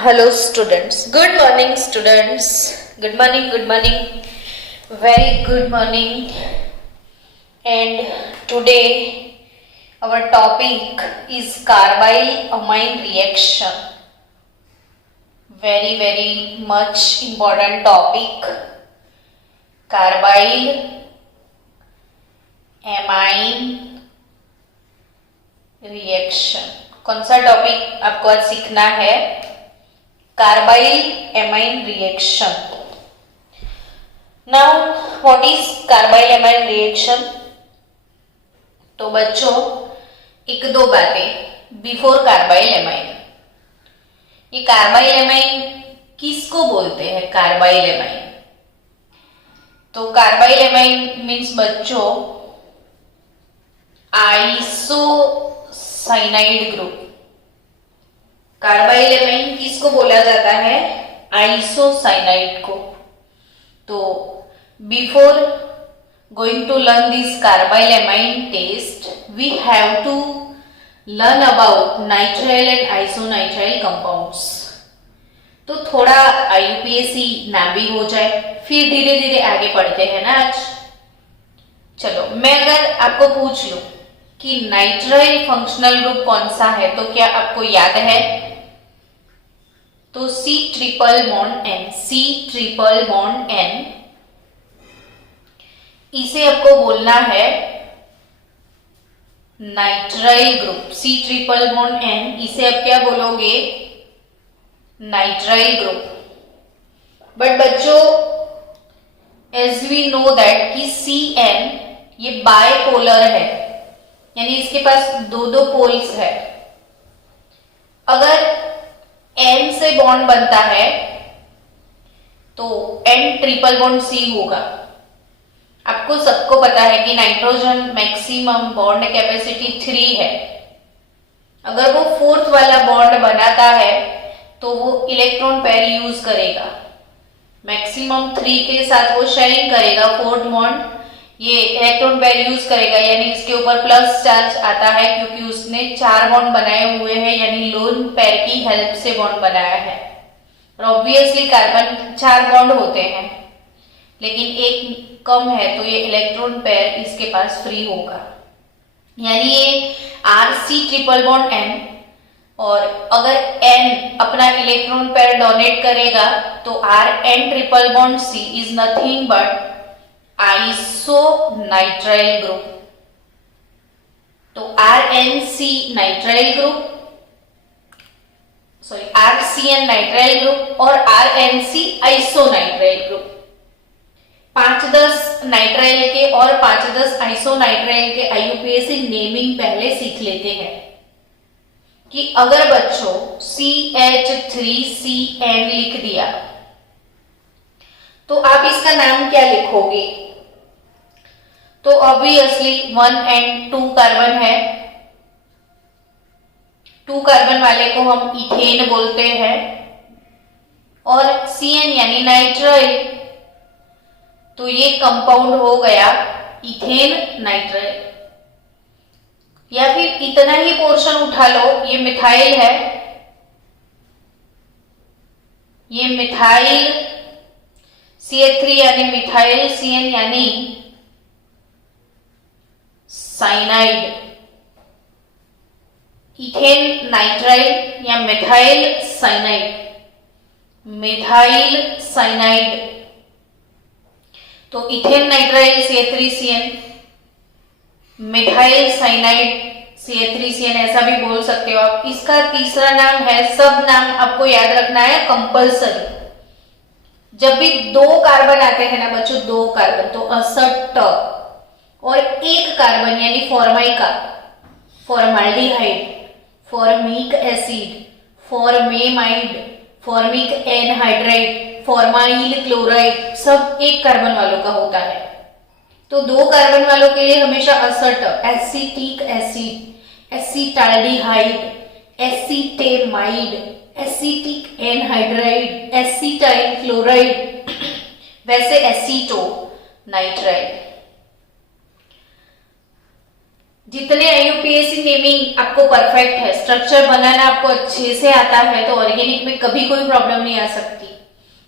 Hello students. Good morning students. Good morning, good morning. Very good morning. And today our topic is carbonyl amine reaction. Very much important topic. Carbonyl amine reaction. कौन सा topic आपको आज सीखना है? Carbylamine reaction. Now what is carbylamine reaction? तो बच्चों एक दो बातें बिफोर कार्बाइल एमाइन. ये कार्बाइल एमाइन किसको बोलते हैं? Carbylamine. तो कार्बाइल एमाइन मीन्स बच्चों आइसोसाइनाइड ग्रुप. कार्बाइल एमाइन किसको बोला जाता है? आइसोसाइनाइड को. तो before going to learn this carbylamine test we have to learn about nitrile and isonitrile compounds. तो थोड़ा IUPAC नाम भी हो जाए, फिर धीरे धीरे आगे पढ़ते हैं ना आज. चलो मैं अगर आपको पूछ लूं कि नाइट्राइल फंक्शनल ग्रुप कौन सा है तो क्या आपको याद है? तो C triple bond N. C triple bond N, इसे आपको बोलना है nitrile group. C triple bond N, इसे आप क्या बोलोगे? Nitrile group. बट बच्चों एज वी नो दैट कि CN ये बायपोलर है, यानी इसके पास दो दो पोल्स है. अगर N से बॉन्ड बनता है तो N ट्रिपल बॉन्ड C होगा. आपको सबको पता है कि नाइट्रोजन मैक्सिमम बॉन्ड कैपेसिटी 3 है. अगर वो फोर्थ वाला बॉन्ड बनाता है तो वो इलेक्ट्रॉन पेयर यूज करेगा. मैक्सिमम 3 के साथ वो शेयरिंग करेगा. फोर्थ बॉन्ड ये इलेक्ट्रॉन पेयर यूज करेगा, यानी इसके ऊपर प्लस चार्ज आता है क्योंकि उसने 4 बॉन्ड बनाए हुए हैं, यानी लोन पेयर की हेल्प से बॉन्ड बनाया है. और ऑब्वियसली कार्बन 4 बॉन्ड होते हैं, लेकिन एक कम है तो ये इलेक्ट्रॉन पेयर इसके पास फ्री होगा. यानी ये RC ट्रिपल बॉन्ड N, और अगर N अपना इलेक्ट्रॉन पेयर डोनेट करेगा तो RN triple bond C is nothing but isonitrile group. तो RNC nitrile group, sorry RCN nitrile group और RNC आइसोनाइट्राइल ग्रुप. 5-10 नाइट्राइल के और 5-10 आइसोनाइट्राइल के IUPAC नेमिंग पहले सीख लेते हैं. कि अगर बच्चों CH3CN लिख दिया तो आप इसका नाम क्या लिखोगे? तो ऑब्वियसली 1 and 2 कार्बन है. 2 कार्बन वाले को हम इथेन बोलते हैं. और CN यानी नाइट्राइल, तो ये कंपाउंड हो गया इथेन नाइट्राइल. या फिर इतना ही पोर्शन उठा लो, ये मिथाइल है, ये मिथाइल CH3 यानी मिथाइल, CN यानी साइनाइड. इथेन नाइट्राइल या मिथाइल साइनाइड, मिथाइल साइनाइड. तो ethane nitrile CH3CN, methyl cyanide CH3CN, ऐसा भी बोल सकते हो आप. इसका तीसरा नाम है, सब नाम आपको याद रखना है कंपल्सरी. जब भी 2 कार्बन आते हैं ना बच्चों, 2 कार्बन, तो असट और 1 कार्बन यानी formica, formaldehyde, formic acid, formamide, formic anhydride, formyl chloride, सब 1 कार्बन वालों का होता है. तो 2 कार्बन वालों के लिए हमेशा asset, acetic acid, acetaldehyde, acetamide, acetic anhydride, acetyl chloride, वैसे एसीटो नाइट्राइल. जितने IUPAC नेमिंग आपको परफेक्ट है, स्ट्रक्चर बनाना आपको अच्छे से आता है, तो ऑर्गेनिक में कभी कोई प्रॉब्लम नहीं आ सकती।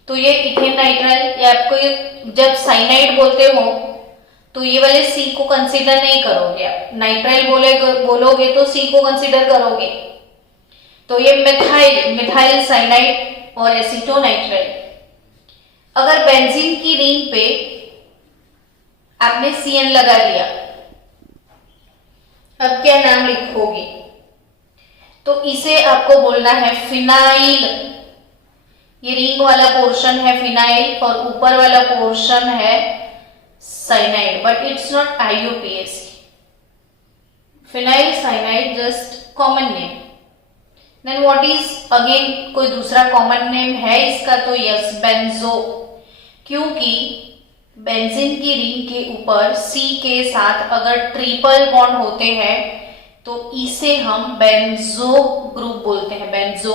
तो ये इथेन नाइट्राइल, या आपको जब साइनाइड बोलते हो तो ये वाले सी को कंसीडर नहीं करोगे आप। नाइट्राइल बोलोगे तो सी को कंसीडर करोगे। तो ये मिथाइल साइनाइड और एसीटोनाइट्राइल। अगर बेंजीन की रिंग पे आपने CN लगा दिया, अब क्या नाम लिखोगे? तो इसे आपको बोलना है फिनाइल। ये रिंग वाला पोर्शन है फिनाइल और ऊपर वाला पोर्शन है cyanide, but it's not IUPAC। Phenyl cyanide just common name. Then what is again, कोई दूसरा कॉमन नेम है इसका? तो यस, बेंजो। क्योंकि बेंजीन की रिंग के ऊपर C के साथ अगर ट्रिपल बॉन्ड होते हैं तो इसे हम बेंजो ग्रुप बोलते हैं, बेंजो।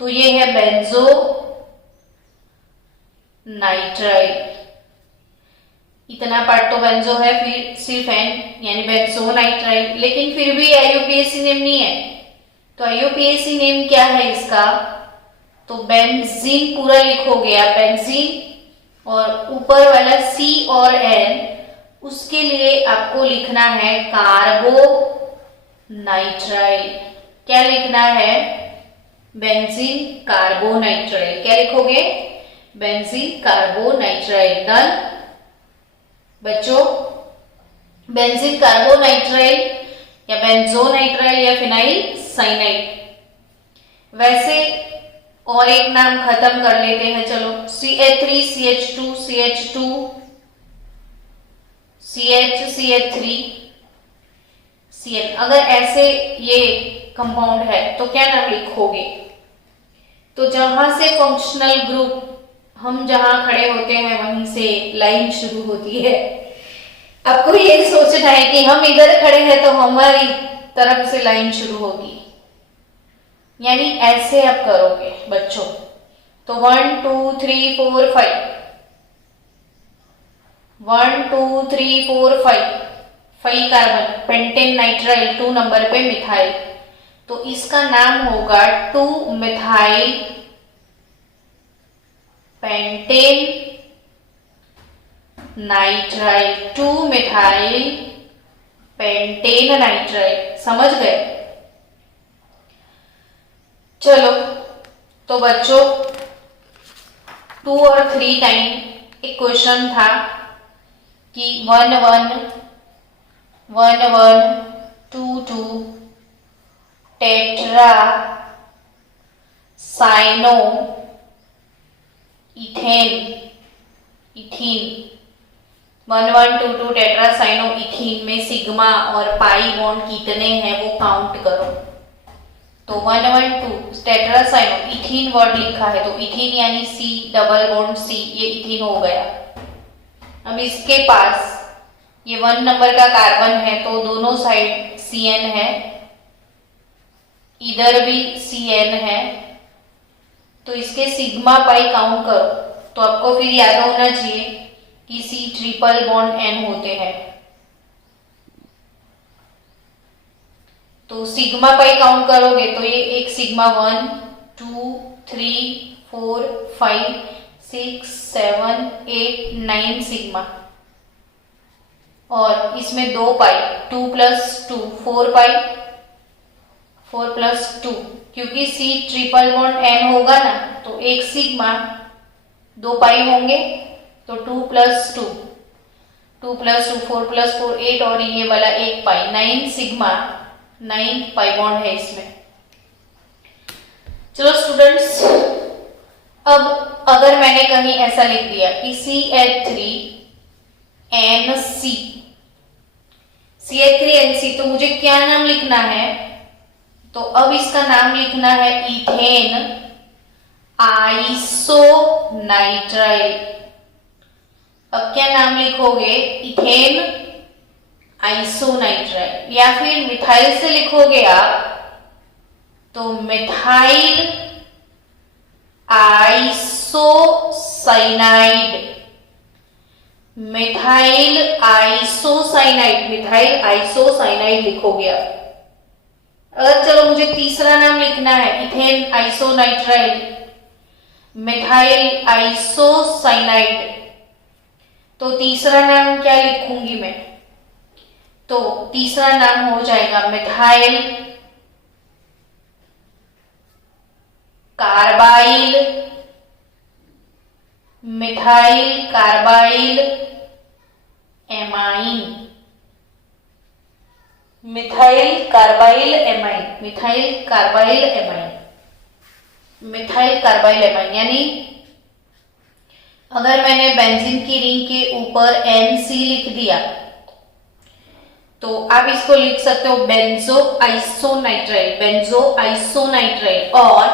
तो ये है बेंजो नाइट्राइल। इतना पार्ट तो बेंजो है, फिर सिर्फ N यानी बेंजो नाइट्राइल, लेकिन फिर भी IUPAC नेम नहीं है। तो IUPAC नेम क्या है इसका? तो बेंजीन पूरा लिखोगे आप, बेंजीन, और ऊपर वाला C और N, उसके लिए आपको लिखना है कार्बो नाइट्राइल। क्या लिखना है? Benzene carbonitrile. क्या लिखोगे? Benzene carbonitrile. डन बच्चों, बेंजीन कार्बोनाइट्राइल या बेंजोनाइट्राइल या फिनाइल साइनाइड। वैसे और एक नाम खत्म कर लेते हैं, चलो। CH3 CH2 CH2 CH CH3 CN। अगर ऐसे ये कंपाउंड है तो क्या नाम लिखोगे? तो जहां से फंक्शनल ग्रुप हम जहां खड़े होते हैं वहीं से लाइन शुरू होती है। आपको ये सोचना है कि हम इधर खड़े हैं तो हमारी तरफ से लाइन शुरू होगी, यानी ऐसे आप करोगे बच्चों। तो 1 2 3 4 5, 1 2 3 4 5, 5 कार्बन, पेंटेन नाइट्राइल, 2 नंबर पे मिथाइल। तो इसका नाम होगा 2 methyl pentane nitrile, 2 methyl pentane nitrile. समझ गए? चलो, तो बच्चों 2 और 3 टाइम एक क्वेश्चन था कि 1 1 1 1 2 2 tetra cyano ethane, ethene, 1 1 2 2 tetra cyano ethene में सिग्मा और पाई बॉन्ड कितने हैं वो काउंट करो। तो 1 1 2 टेट्रा साइनो, इथीन वर्ड लिखा है तो इथीन यानी C डबल बॉन्ड C, ये इथीन हो गया। अब इसके पास ये 1 नंबर का कार्बन है तो दोनों साइड CN है, इधर भी CN है, तो इसके सिग्मा पाई काउंट करो। तो आपको फिर याद होना चाहिए कि C ट्रिपल बॉन्ड N होते हैं। तो सिग्मा पाई काउंट करोगे तो ये एक सिग्मा 1 2 3 4 5 6 7 8 9 सिग्मा, और इसमें 2 पाई, 2 + 2 4 पाई, 4 + 2, क्योंकि C ट्रिपल बॉन्ड N होगा ना तो एक सिग्मा 2 पाई होंगे, तो 2 + 2 2 + 2 4 + 4 8, और ये वाला एक पाई 9 सिग्मा, 9 पाई बॉन्ड है इसमें। चलो स्टूडेंट्स, अब अगर मैंने कहीं ऐसा लिख दिया कि CH3NC, CH3NC, तो मुझे क्या नाम लिखना है? तो अब इसका नाम लिखना है इथेन आइसोनाइट्राइल। अब क्या नाम लिखोगे? इथेन आइसोनाइट्राइल, या फिर मिथाइल से लिखोगे आप तो methyl isocyanide. Methyl isocyanide, methyl isocyanide लिखोगे आप। अगर चलो मुझे तीसरा नाम लिखना है, इथेन आइसोनाइट्राइल, मिथाइल आइसोसाइनाइड, तो तीसरा नाम क्या लिखूंगी मैं? तो तीसरा नाम हो जाएगा methyl carbyl, methyl carbyl amine, methyl carbyl amine, methyl carbyl amine, methyl carbyl amine. यानी अगर मैंने बेंजीन की रिंग के ऊपर NC लिख दिया तो आप इसको लिख सकते हो बेंजो आइसोनाइट्राइल, बेंजो आइसोनाइट्राइल, और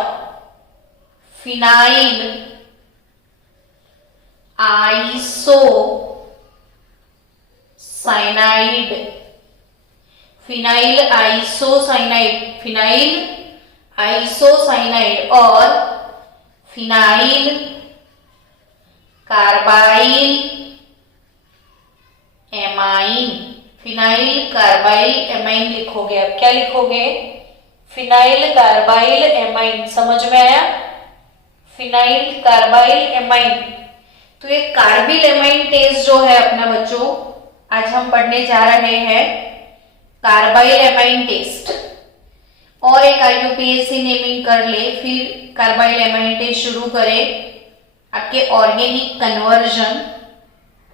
phenyl isocyanide, phenyl isocyanide, phenyl isocyanide, और phenyl carbylamine, phenyl carbylamine लिखोगे। अब क्या लिखोगे? Phenyl carbylamine. समझ में आया? Phenyl carbylamine. तो ये कार्बिल एमाइन टेस्ट जो है अपना बच्चों, आज हम पढ़ने जा रहे हैं कार्बाइल एमाइन टेस्ट। और एक IUPAC नेमिंग कर ले, फिर कार्बाइल एमाइन टेस्ट शुरू करें। आपके ऑर्गेनिक कन्वर्जन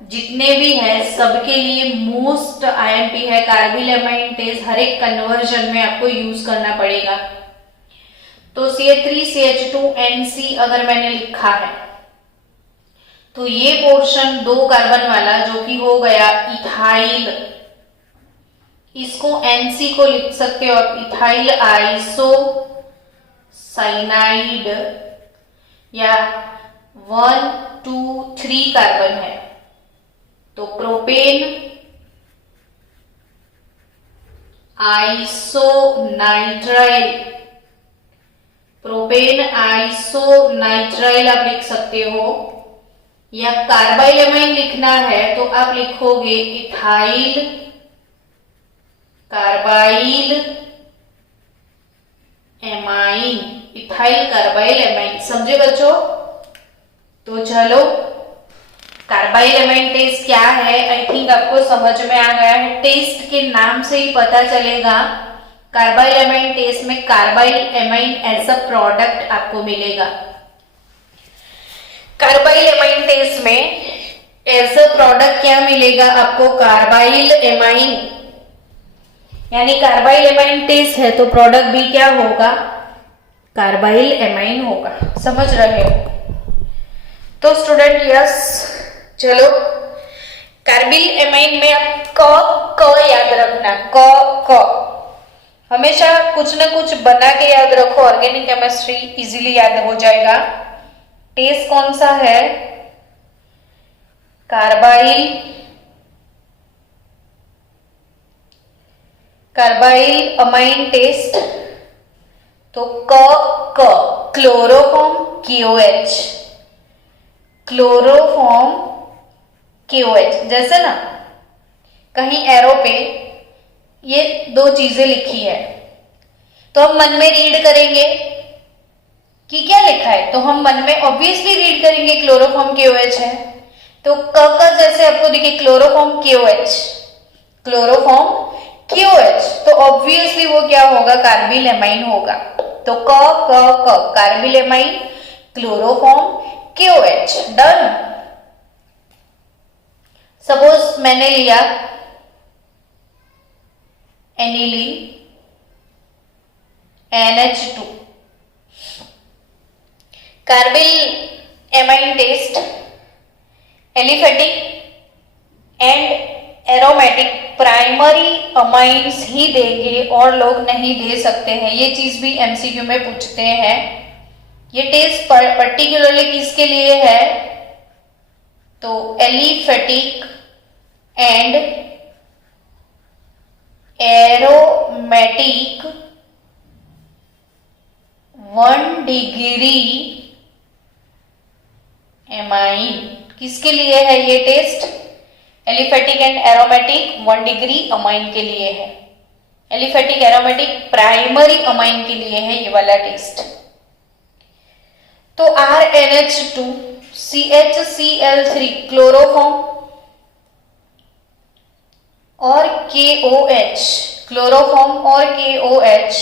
जितने भी है सबके लिए मोस्ट IMP है कार्बिल एमाइन टेस्ट। हर एक कन्वर्जन में आपको यूज करना पड़ेगा। तो CH3CH2NC अगर मैंने लिखा है तो ये पोर्शन 2 कार्बन वाला जो कि हो गया इथाइल, इसको NC को लिख सकते हो आप इथाइल आइसो साइनाइड, या 1 2 3 कार्बन है तो प्रोपेन आइसोनाइट्राइल, प्रोपेन आइसोनाइट्राइल आप लिख सकते हो। या कार्बाइल एमाइन लिखना है तो आप लिखोगे ethyl carbyl amine, ethyl carbyl amine. समझे बच्चों? तो चलो, कार्बाइल एमाइन टेस्ट क्या है आई थिंक आपको समझ में आ गया है। टेस्ट के नाम से ही पता चलेगा। कार्बाइल एमाइन टेस्ट में carbylamine as a product आपको मिलेगा। कार्बाइल एमाइन टेस्ट में एज अ प्रोडक्ट क्या मिलेगा आपको? Carbylamine. यानी कार्बाइल एमाइन टेस्ट है तो प्रोडक्ट भी क्या होगा? कार्बाइल एमाइन होगा। समझ रहे हो? तो स्टूडेंट यस, चलो कार्बिल एमाइन में आप क याद रखना, क हमेशा कुछ ना कुछ बना के याद रखो। ऑर्गेनिक केमिस्ट्री इजीली याद हो जाएगा। टेस्ट कौन सा है? Carbyl, carbylamine test. तो क क्लोरोफॉर्म KOH, क्लोरोफॉर्म KOH। जैसे ना कहीं एरो पे ये 2 चीजें लिखी है तो हम मन में रीड करेंगे कि क्या लिखा है, तो हम मन में ऑब्वियसली रीड करेंगे क्लोरोफॉर्म KOH है। तो क का जैसे आपको देखिए क्लोरोफॉर्म KOH, क्लोरोफॉर्म KOH, तो ऑब्वियसली वो क्या होगा? कार्बिल एमाइन होगा। तो क carbylamine, chloroform KOH। Done. Suppose मैंने लिया aniline NH2, carbylamine test aliphatic and aromatic primary amines ही देंगे और लोग नहीं दे सकते हैं। ये चीज भी MCQ में पूछते हैं। ये टेस्ट पर्टिकुलरली किसके लिए है? तो aliphatic and aromatic 1 degree amine, किसके लिए है ये टेस्ट? Aliphatic and aromatic 1 degree amine के लिए है। एलिफेटिक एरोमेटिक प्राइमरी अमाइन के लिए है ये वाला टेस्ट। तो RNH2 CHCl3 क्लोरोफॉर्म और KOH क्लोरोफॉर्म और KOH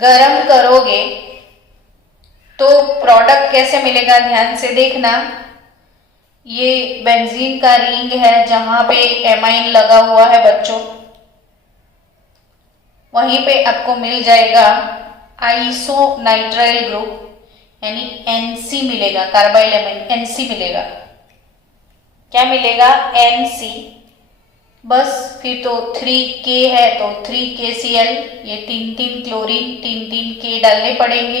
गरम करोगे तो प्रोडक्ट कैसे मिलेगा, ध्यान से देखना। ये बेंजीन का रिंग है जहां पे एमाइन लगा हुआ है बच्चों, वहीं पे आपको मिल जाएगा आइसोनाइट्राइल ग्रुप यानी NC मिलेगा, कार्बाइल एमाइन NC मिलेगा। क्या मिलेगा? NC। बस फिर तो 3K है तो 3KCl, ये 3 क्लोरीन 3 K डालने पड़ेंगे।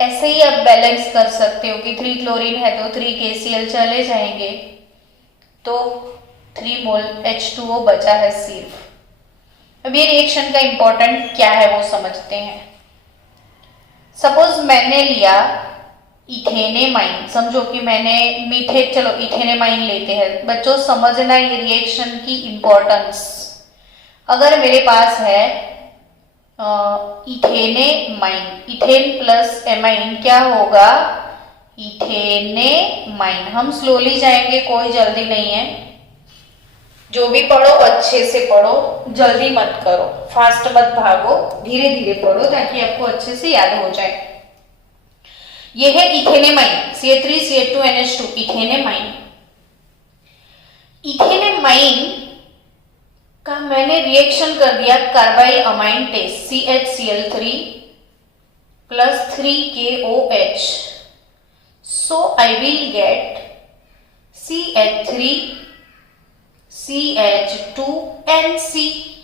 ऐसे ही आप बैलेंस कर सकते हो कि 3 क्लोरीन है तो 3KCl चले जाएंगे, तो 3 मोल H2O बचा है सिर्फ। अब ये रिएक्शन का इंपॉर्टेंट क्या है वो समझते हैं। सपोज मैंने लिया इथेनेमाइन, समझो कि मैंने मीठे, चलो इथेनेमाइन लेते हैं बच्चों, समझना ये रिएक्शन की इंपॉर्टेंस। अगर मेरे पास है इथेनेमाइन, इथेन प्लस एमाइन क्या होगा? इथेनेमाइन। हम स्लोली जाएंगे, कोई जल्दी नहीं है। जो भी पढ़ो अच्छे से पढ़ो, जल्दी मत करो, फास्ट मत भागो, धीरे धीरे पढ़ो ताकि आपको अच्छे से याद हो जाए। ये है इथेनेमाइन, CH3CH2NH2 इथेनेमाइन। इथेनेमाइन का मैंने रिएक्शन कर दिया carbylamine test, CHCl3 plus 3KOH, so I will get CH3 CH2NC,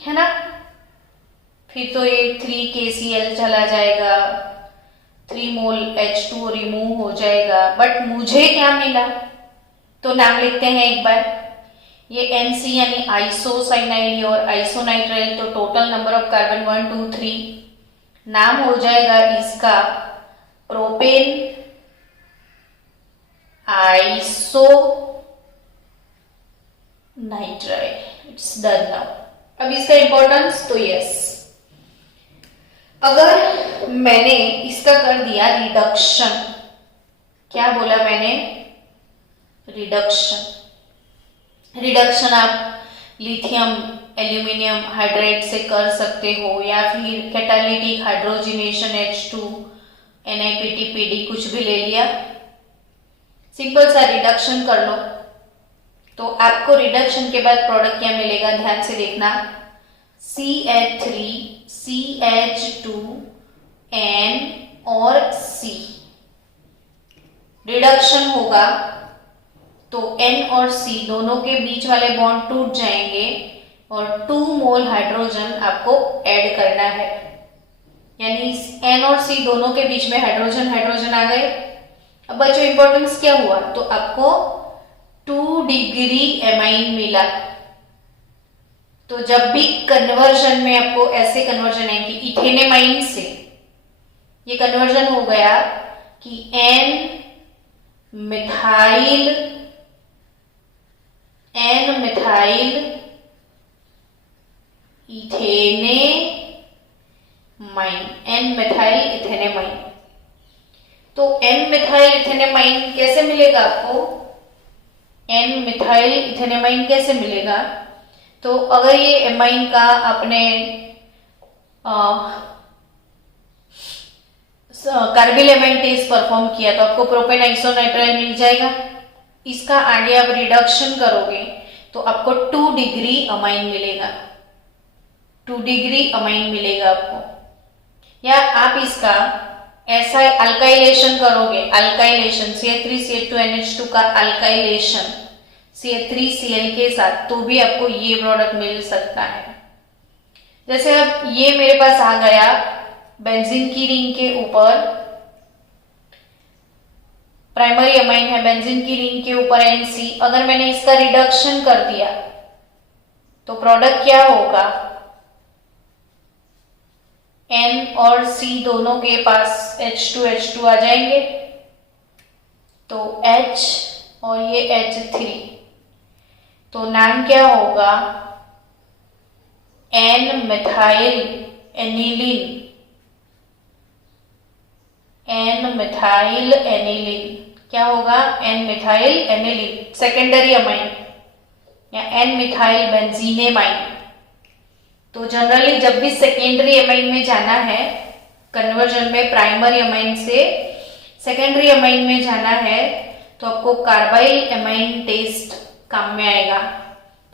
है ना। फिर तो ये 3KCl चला जाएगा, 3 मोल H2O रिमूव हो जाएगा, बट मुझे क्या मिला? तो नाम लिखते हैं एक बार। ये NC यानी आइसोसाइनाइड और आइसोनाइट्राइल, तो टोटल नंबर ऑफ कार्बन 1 2 3। नाम हो जाएगा इसका propane iso nitrile. It's done now. अब इसका इंपॉर्टेंस तो यस, अगर मैंने इसका कर दिया रिडक्शन, क्या बोला मैंने? रिडक्शन। रिडक्शन आप लिथियम एल्यूमिनियम हाइड्राइड से कर सकते हो, या फिर कैटालिटिक हाइड्रोजिनेशन H2 NiPT/PD कुछ भी ले लिया, सिंपल सा रिडक्शन कर लो। तो आपको रिडक्शन के बाद प्रोडक्ट क्या मिलेगा, ध्यान से देखना। CH3 CH2 N और C रिडक्शन होगा तो N और C दोनों के बीच वाले बॉन्ड टूट जाएंगे और 2 मोल हाइड्रोजन आपको ऐड करना है, यानी N और C दोनों के बीच में हाइड्रोजन हाइड्रोजन आ गए। अब बच्चों इंपॉर्टेंस क्या हुआ? तो आपको 2 डिग्री एमाइन मिला। तो जब भी कन्वर्जन में आपको ऐसे कन्वर्जन है कि इथेनेमाइन से ये कन्वर्जन हो गया कि N मिथाइल इथेनेमाइन। तो N मिथाइल इथेनेमाइन कैसे मिलेगा आपको? N मिथाइल इथेनेमाइन कैसे मिलेगा? तो अगर ये एमाइन का आपने कार्बिल एमाइन टेस्ट परफॉर्म किया तो आपको प्रोपेन आइसोनाइट्राइल मिल जाएगा। इसका आगे आप रिडक्शन करोगे तो आपको 2 डिग्री अमाइन मिलेगा, 2 डिग्री अमाइन मिलेगा आपको। या आप इसका ऐसा अल्काइलेशन करोगे, अल्काइलेशन CH3CH2NH2 का अल्काइलेशन CH3Cl के साथ, तो भी आपको ये प्रोडक्ट मिल सकता है। जैसे अब ये मेरे पास आ गया बेंजीन की रिंग के ऊपर, प्राइमरी अमाइन है, बेंजीन की रिंग के ऊपर NC। अगर मैंने इसका रिडक्शन कर दिया तो प्रोडक्ट क्या होगा? N और C दोनों के पास H2 आ जाएंगे, तो H और ये H3 तो नाम क्या होगा? N methyl aniline. N methyl aniline क्या होगा? N methyl aniline secondary amine या एन मिथाइल बेंजीनेमाइन। तो जनरली जब भी सेकेंडरी अमाइन में जाना है कन्वर्जन में, प्राइमरी अमाइन से सेकेंडरी अमाइन में जाना है, तो आपको कार्बाइल अमाइन टेस्ट काम में आएगा।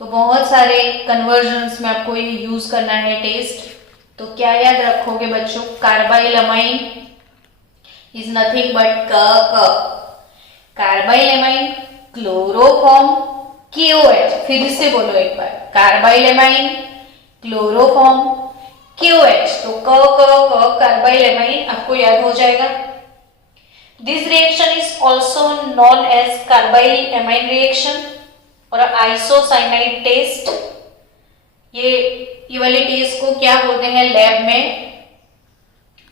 तो बहुत सारे कन्वर्जन्स में आपको ये यूज करना है टेस्ट। तो क्या याद रखोगे बच्चों? Carbylamine is nothing but carbylamine chloroform KOH। फिर से बोलो एक बार, कार्बाइल अमाइन क्लोरोफॉर्म KOH। तो क कार्बाइल अमाइन आपको याद हो जाएगा। This reaction is also known as carbylamine reaction और आइसोसाइनाइड टेस्ट। ये वाली टेस्ट को क्या बोलते हैं लैब में?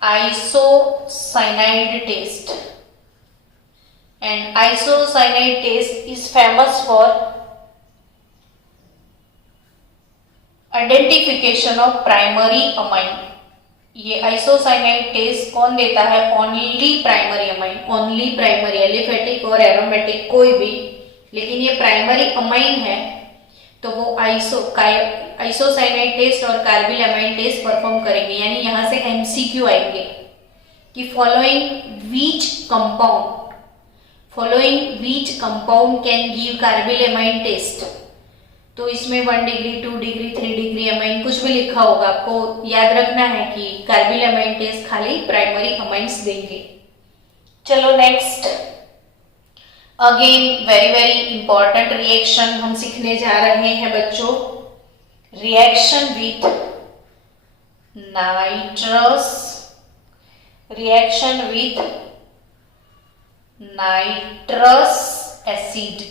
Isocyanide test. And isocyanide test is famous for identification of primary amine. ये आइसोसाइनाइड टेस्ट कौन देता है? Only primary amine. Only primary, aliphatic और एरोमेटिक कोई भी, लेकिन ये प्राइमरी अमाइन है तो वो आइसोसाइनाइड टेस्ट और कार्बिल अमाइन टेस्ट परफॉर्म करेंगे। यानी यहां से MCQ आएंगे कि following which compound can give carbylamine test. तो इसमें 1 डिग्री 2 डिग्री 3 डिग्री अमाइन कुछ भी लिखा होगा, आपको याद रखना है कि कार्बिल अमाइन टेस्ट खाली प्राइमरी अमाइंस देंगे। चलो next, again very very important reaction हम सीखने जा रहे हैं बच्चों। Reaction with nitrous acid.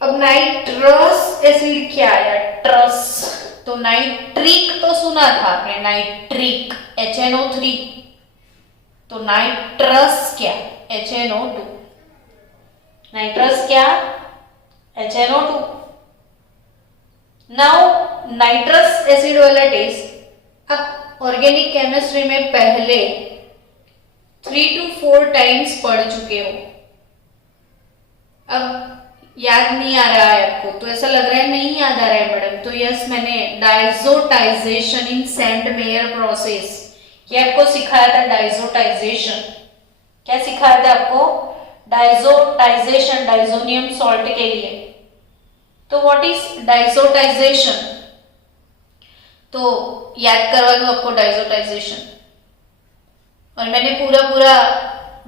अब नाइट्रस एसिड क्या आया? ट्रस। तो नाइट्रिक तो सुना था आपने, नाइट्रिक HNO3। तो नाइट्रस क्या? HNO2। नाइट्रस क्या? HNO2। नाउ नाइट्रस एसिड वाला टेस्ट आप ऑर्गेनिक केमिस्ट्री में पहले 3 to 4 टाइम्स पढ़ चुके हो। अब याद नहीं आ रहा है आपको, तो ऐसा लग रहा है नहीं याद आ रहा है मैडम, तो यस, मैंने डाइजोटाइजेशन इन सेंट मेयर प्रोसेस ये आपको सिखाया था। डाइजोटाइजेशन क्या सिखाया था आपको? डाइजोटाइजेशन डाइजोनियम सॉल्ट के लिए। तो व्हाट इज डाइजोटाइजेशन? तो याद करवा दूं आपको डाइजोटाइजेशन। और मैंने पूरा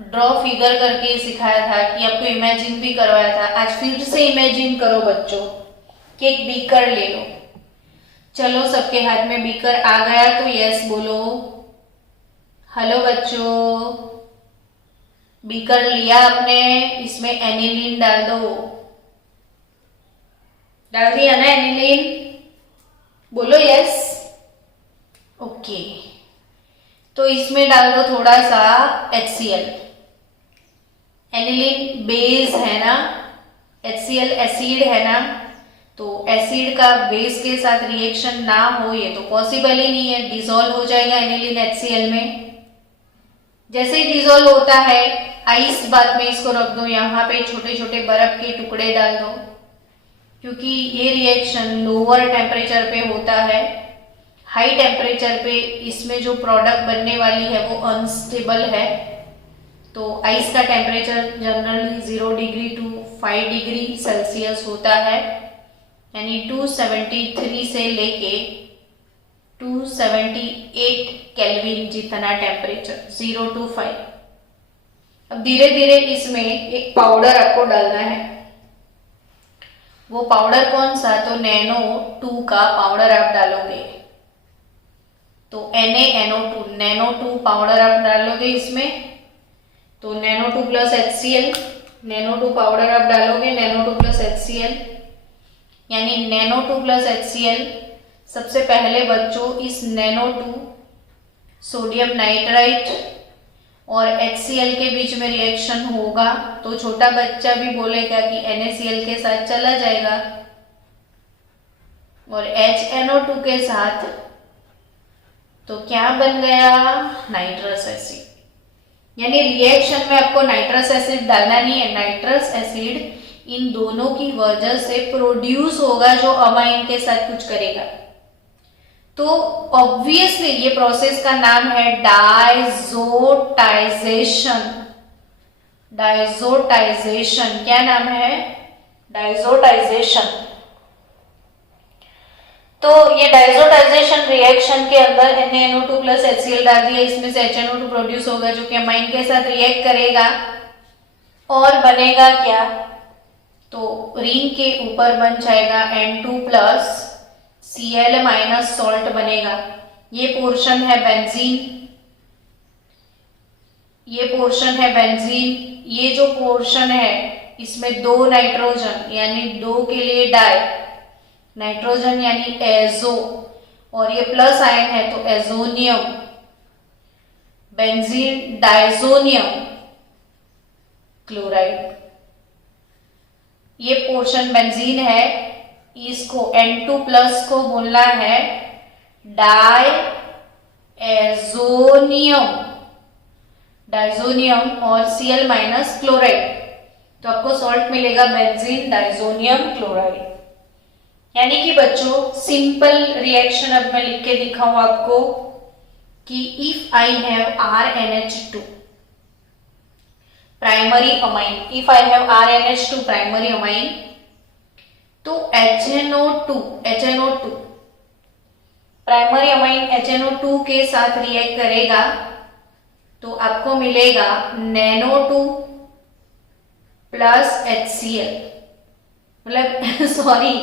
ड्रॉ फिगर करके सिखाया था कि आपको इमेजिन भी करवाया था। आज फिर से इमेजिन करो बच्चों कि एक बीकर ले लो। चलो सबके हाथ में बीकर आ गया तो यस बोलो। हेलो बच्चों, बीकर लिया आपने, इसमें एनिलीन डाल दो। डाल दिया ना एनिलीन? बोलो यस। ओके, तो इसमें डाल दो थोड़ा सा HCl। एनिलीन बेस है ना, HCl एसिड है ना, तो एसिड का बेस के साथ रिएक्शन ना हो ये तो पॉसिबल ही नहीं है। डिसॉल्व हो जाएगा एनिलीन HCl में। जैसे ही डिसॉल्व होता है, आइस बात में इसको रख दो, यहाँ पे छोटे छोटे बर्फ के टुकड़े डाल दो, क्योंकि ये रिएक्शन लोअर टेम्परेचर पे होता है। हाई टेम्परेचर पे इसमें जो प्रोडक्ट बनने वाली है वो अनस्टेबल है। तो आइस का temperature generally 0 degree to 5 degree Celsius होता है, यानी 273 से लेके 278 केल्विन जितना टेम्परेचर, 0 to 5। अब धीरे धीरे इसमें एक पाउडर आपको डालना है। वो पाउडर कौन सा? तो NaNO2 का पाउडर आप डालोगे। तो NaNO2 NaNO2 पाउडर आप डालोगे इसमें। तो NaNO2 plus HCl, NaNO2 powder आप डालोगे, NaNO2 प्लस HCl, यानी NaNO2 प्लस HCl। सबसे पहले बच्चों इस NaNO2 सोडियम नाइट्राइट और HCl के बीच में रिएक्शन होगा तो छोटा बच्चा भी बोलेगा कि NaCl के साथ चला जाएगा, और HNO2 के साथ तो क्या बन गया, नाइट्रस एसिड। यानी रिएक्शन में आपको नाइट्रस एसिड डालना नहीं है, नाइट्रस एसिड इन दोनों की वजह से प्रोड्यूस होगा जो अमाइन के साथ कुछ करेगा। तो ऑब्वियसली ये प्रोसेस का नाम है डायजोटाइजेशन। डायजोटाइजेशन क्या नाम है, डायजोटाइजेशन। तो ये डायजोटाइजेशन रिएक्शन के अंदर NaNO2 प्लस HCl डाल दिया, इसमें से HNO2 प्रोड्यूस होगा जो कि अमाइन के साथ रिएक्ट करेगा और बनेगा क्या, तो रिंग के ऊपर बन जाएगा N2 plus Cl minus salt बनेगा। ये पोर्शन है बेंजीन, ये पोर्शन है बेंजीन। ये जो पोर्शन है इसमें दो नाइट्रोजन यानी दो के लिए डाई, नाइट्रोजन यानी एजो, और ये प्लस आयन है तो एजोनियम, बेंजीन डाइजोनियम क्लोराइड। ये पोर्शन बेंजीन है, इसको N2 प्लस को बोलना है डाई एजोनियम, डाइजोनियम और Cl माइनस क्लोराइड, तो आपको सॉल्ट मिलेगा बेंजीन डाइजोनियम क्लोराइड। यानी कि बच्चों सिंपल रिएक्शन अब मैं लिख के दिखाऊं आपको कि if I have RNH2 primary amine, if I have RNH2 primary amine, तो HNO2 प्राइमरी अमाइन HNO2 के साथ रिएक्ट करेगा तो आपको मिलेगा NaNO2 प्लस HCl, मतलब सॉरी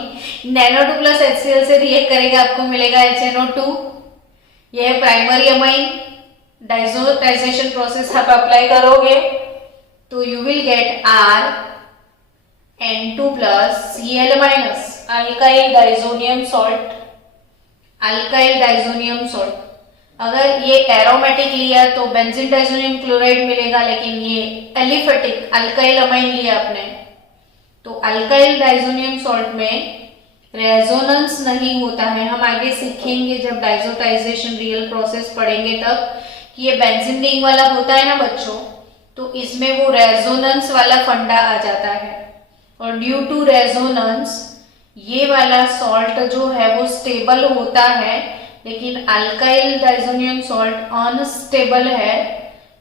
NaNO2 प्लस HCl से रिएक्ट करेगा, आपको मिलेगा HNO2। यह है प्राइमरी अमाइन। डाइजोटाइजेशन प्रोसेस आप अप्लाई करोगे तो you will get N2 plus Cl minus alkyl diazonium salt, alkyl diazonium salt. अगर ये एरोमेटिक लिया तो बेंजीन डाइजोनियम क्लोराइड मिलेगा, लेकिन ये एलिफेटिक अल्काइल अमाइन लिया आपने तो अल्काइल डाइजोनियम सॉल्ट में रेजोनेंस नहीं होता है। हम आगे सीखेंगे जब डाइजोटाइजेशन रियल प्रोसेस पढ़ेंगे तब कि ये बेंजीन रिंग वाला होता है ना बच्चों, तो इसमें वो रेजोनेंस वाला फंडा आ जाता है, और ड्यू टू रेजोनेंस ये वाला सॉल्ट जो है वो स्टेबल होता है, लेकिन अल्काइल डाइजोनियम सॉल्ट अनस्टेबल है,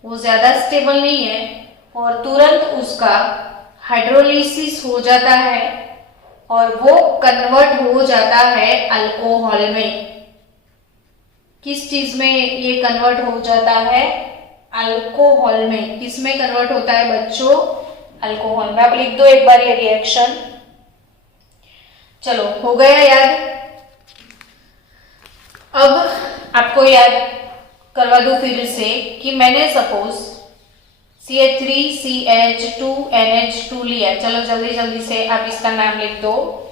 वो ज्यादा स्टेबल नहीं है और तुरंत उसका हाइड्रोलिसिस हो जाता है और वो कन्वर्ट हो जाता है अल्कोहल में। किस चीज में ये कन्वर्ट हो जाता है, अल्कोहल में। किस में कन्वर्ट होता है बच्चों, अल्कोहल में। आप लिख दो एक बार ये रिएक्शन। चलो हो गया याद। अब आपको याद करवा दूं फिर से कि मैंने सपोज CH3CH2NH2 लिया। चलो जल्दी जल्दी से आप इसका नाम लिख दो,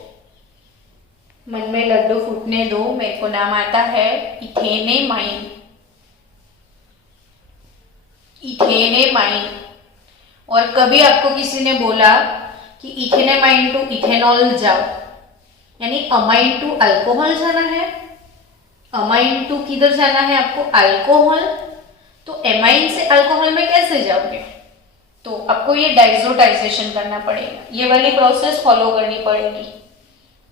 मन में लड्डू फूटने दो। मेरे को नाम आता है इथेनेमाइन, इथेनेमाइन। और कभी आपको किसी ने बोला कि इथेनेमाइन टू इथेनॉल जाओ, यानी अमाइन टू अल्कोहल जाना है, अमाइन टू किधर जाना है आपको, अल्कोहल। तो एमाइन से अल्कोहल में कैसे जाओगे, तो आपको ये डाइजोटाइजेशन करना पड़ेगा, ये वाली प्रोसेस फॉलो करनी पड़ेगी।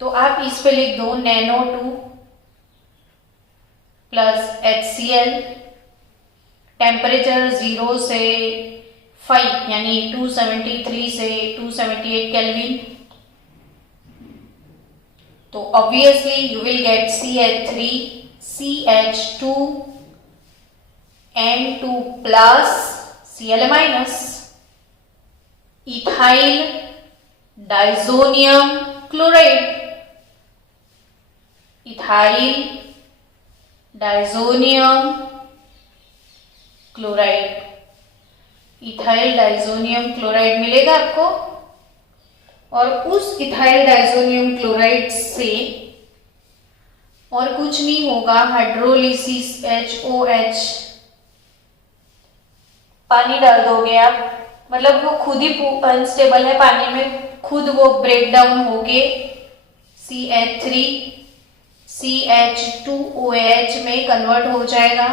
तो आप इस पे लिख दो NaNO2 प्लस HCl, टेम्परेचर 0 से 5 यानी 273 से 278 केल्विन। तो obviously you will get CH3CH2N2 plus Cl minus ethyl diazonium chloride, ethyl diazonium chloride, ethyl diazonium chloride मिलेगा आपको। और उस इथाइल डाइजोनियम क्लोराइड से और कुछ नहीं होगा, हाइड्रोलिसिस HOH पानी डाल दोगे आप, मतलब वो खुद ही अनस्टेबल है, पानी में खुद वो ब्रेक डाउन होके CH3 CH2OH में कन्वर्ट हो जाएगा,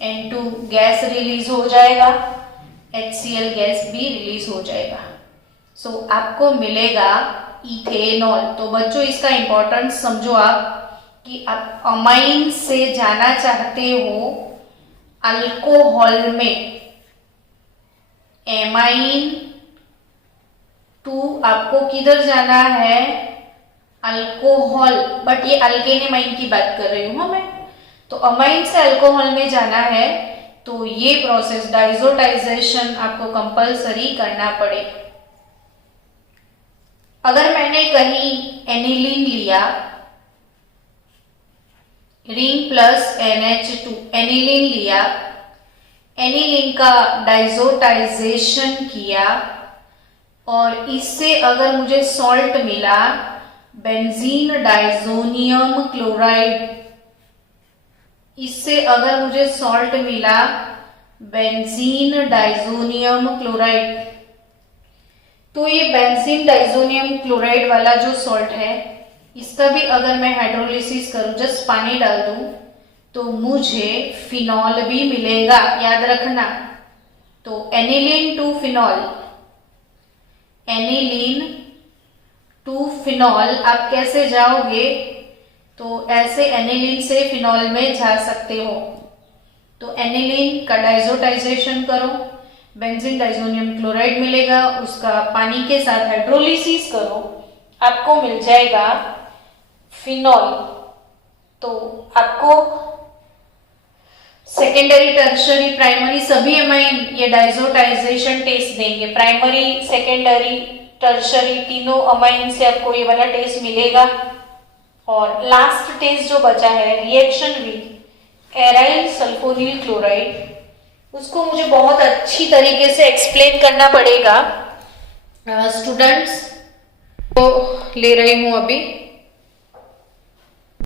N2 गैस रिलीज हो जाएगा, HCl गैस भी रिलीज हो जाएगा। सो आपको मिलेगा इथेनॉल। तो बच्चों इसका इंपॉर्टेंस समझो आप कि आप अमाइन से जाना चाहते हो अल्कोहल में, एमाइन टू आपको किधर जाना है, अल्कोहल, बट ये अल्केन एमाइन की बात कर रही हूं मैं। तो अमाइन से अल्कोहल में जाना है तो ये प्रोसेस डाइजोटाइजेशन आपको कंपलसरी करना पड़े। अगर मैंने कहीं एनिलीन लिया, रिंग प्लस NH2 एनिलीन लिया, एनिलीन का डाइजोटाइजेशन किया और इससे अगर मुझे सॉल्ट मिला बेंजीन डाइजोनियम क्लोराइड, इससे अगर मुझे सॉल्ट मिला बेंजीन डाइजोनियम क्लोराइड, तो ये बेंजीन डाइजोनियम क्लोराइड वाला जो सॉल्ट है इसका भी अगर मैं हाइड्रोलिसिस करूं, जस्ट पानी डाल दूं, तो मुझे फिनॉल भी मिलेगा, याद रखना। तो aniline to phenol, aniline to phenol आप कैसे जाओगे, तो ऐसे एनिलीन से फिनॉल में जा सकते हो। तो एनिलीन का डाइजोटाइजेशन करो, बेंजीन डाइजोनियम क्लोराइड मिलेगा, उसका पानी के साथ हाइड्रोलिसिस करो, आपको मिल जाएगा फिनॉल। तो आपको सेकेंडरी, टर्शरी, प्राइमरी सभी एमाइन ये डाइजोटाइजेशन टेस्ट देंगे। प्राइमरी, सेकेंडरी, टर्शरी तीनों अमाइन से आपको ये वाला टेस्ट मिलेगा। और लास्ट टेस्ट जो बचा है reaction with aryl sulphonyl chloride, उसको मुझे बहुत अच्छी तरीके से एक्सप्लेन करना पड़ेगा। स्टूडेंट्स को ले रही हूं अभी।